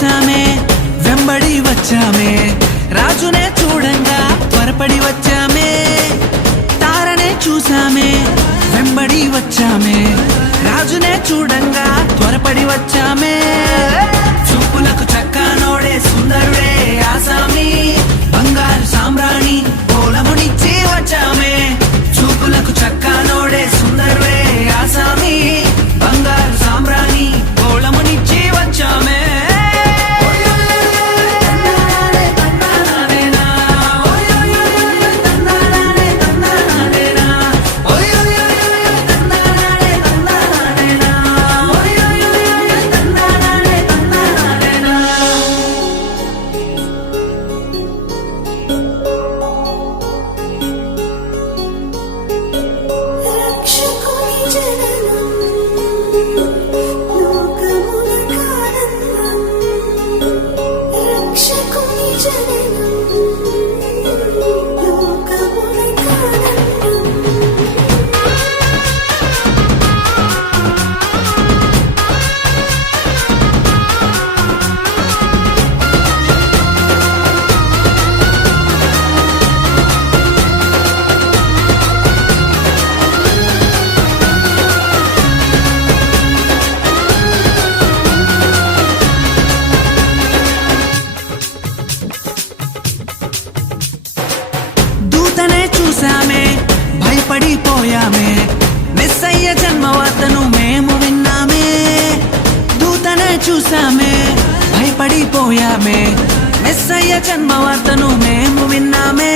చూసామే వెంబడి వచ్చామే రాజునే చూడంగా త్వరపడి వచ్చామే తారనే చూసామే వెంబడి వచ్చామే రాజునే చూడంగా త్వరపడి వచ్చామే చూపులకు చక్కనోడే సుందరుడే ఆసామి బంగారు సామ్రాణి పోలమునిచ్చి వచ్చామే చూపులకు చక్కనోడే సుందరుడే ఆసామి బంగారు సామ్రాణి పోలమునిచ్చి వచ్చామే దూతనే చూసామే భయపడిపోయామే మెస్సయ్య జన్మవార్తను మేము విన్నామే దూతనే చూసామే భయపడిపోయామే మెస్సయ్య జన్మవార్తను మేము విన్నామే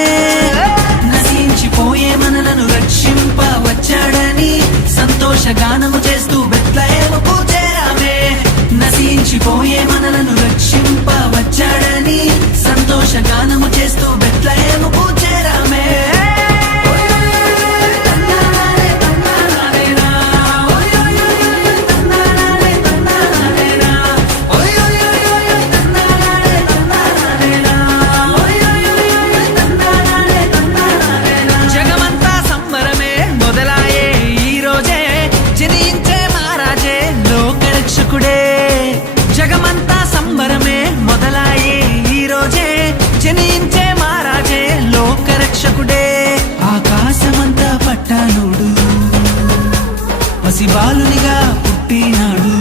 నశించిపోయే మనలను రక్షింప వచ్చాడని సంతోషగానము చేస్తూ బెత్లెహేముకు చేరామే నశించిపోయే మనలను రక్షింప వచ్చాడని సంతోషగానము చేస్తూ బెత్లెహేముకు చేరామే జగమంతా సంబరమే మొదలాయే ఈ రోజే జనించే మహారాజే లోకరక్షకుడే జగమంతా సంబరమే మొదలాయే ఈ రోజే జనించే మహారాజే లోకరక్షకుడే ఆకాశమంతా పట్టానుడు పసిబాలునిగా పుట్టినాడు